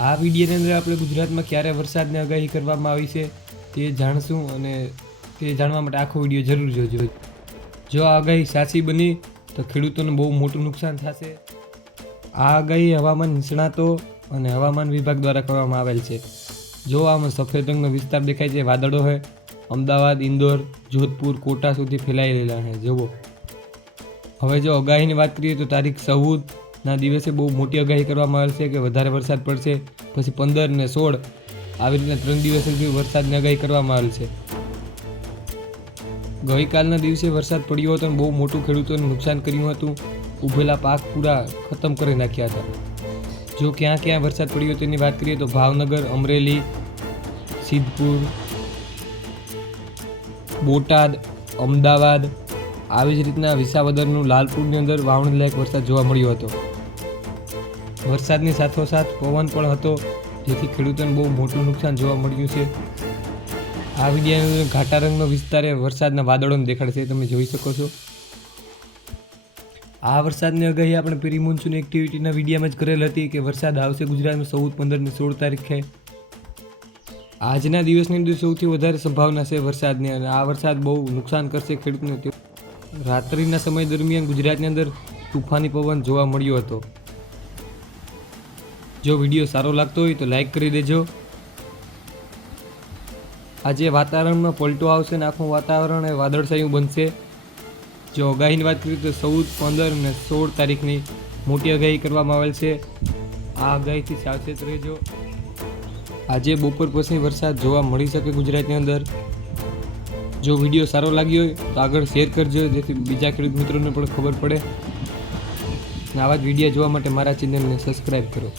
આ વિડીયોની અંદર આપણે ગુજરાતમાં ક્યારે વરસાદની આગાહી કરવામાં આવી છે તે જાણશું અને તે જાણવા માટે આખો વીડિયો જરૂર જોજો. જો આ આગાહી સાચી બની, તો ખેડૂતોને બહુ મોટું નુકસાન થશે. આ આગાહી હવામાન નિષ્ણાતો અને હવામાન વિભાગ દ્વારા કરવામાં આવેલ છે. જો આમાં સફેદ રંગનો વિસ્તાર દેખાય છે, વાદળો છે, અમદાવાદ, ઇન્દોર, જોધપુર, કોટા સુધી ફેલાયેલા છે. જુઓ. હવે જો આગાહીની વાત કરીએ તો તારીખ ચૌદના દિવસે બહુ મોટી આગાહી કરવામાં આવશે કે વધારે વરસાદ પડશે, પછી પંદર ને સોળ આવી રીતના ત્રણ દિવસ સુધી વરસાદની આગાહી કરવામાં આવેલ છે. ગઈકાલના દિવસે વરસાદ પડ્યો હતો અને બહુ મોટું ખેડૂતોને નુકસાન કર્યું હતું. ઉભેલા પાક પૂરા ખતમ કરી નાખ્યા હતા. જો ક્યાં ક્યાં વરસાદ પડ્યો તેની વાત કરીએ તો ભાવનગર, અમરેલી, સિદ્ધપુર, બોટાદ, અમદાવાદ આવી જ રીતના વિસાવદરનું લાલપુરની અંદર વાવણી લાયક વરસાદ જોવા મળ્યો હતો. વરસાદની સાથોસાથ પવન પણ હતો, જેથી ખેડૂતોને બહુ મોટું નુકસાન જોવા મળ્યું છે. આ વિડીયોની ઘાટા રંગનો વિસ્તાર વરસાદના વાદળોને દેખાડશે, તમે જોઈ શકો છો. આ વરસાદની આગાહી આપણે પ્રી મોન્સૂન એક્ટિવિટીના વિડીયામાં જ કરેલ હતી કે વરસાદ આવશે ગુજરાતમાં ચૌદ, પંદર ને સોળ તારીખે. આજના દિવસની અંદર સૌથી વધારે સંભાવના છે વરસાદની અને આ વરસાદ બહુ નુકસાન કરશે ખેડૂતને. રાત્રિના સમય દરમિયાન ગુજરાતની અંદર તુફાની પવન જોવા મળ્યો હતો. જો વીડિયો સારો લાગતો હોય તો લાઈક કરી દેજો. આજે વાતાવરણમાં પલટો આવશે ને આખું વાતાવરણ એ વાદળછાયું બનશે. જો આગાહીની વાત કરીએ તો ચૌદ, પંદર અને સોળ તારીખની મોટી આગાહી કરવામાં આવેલ છે. આ આગાહીથી સાવચેત રહેજો. આજે બપોર પછી વરસાદ જોવા મળી શકે ગુજરાતની અંદર. જો વીડિયો સારો લાગ્યો હોય તો આગળ શેર કરજો, જેથી બીજા ખેડૂત મિત્રોને પણ ખબર પડે. આવા જ વીડિયો જોવા માટે મારા ચેનલને સબસ્ક્રાઈબ કરો.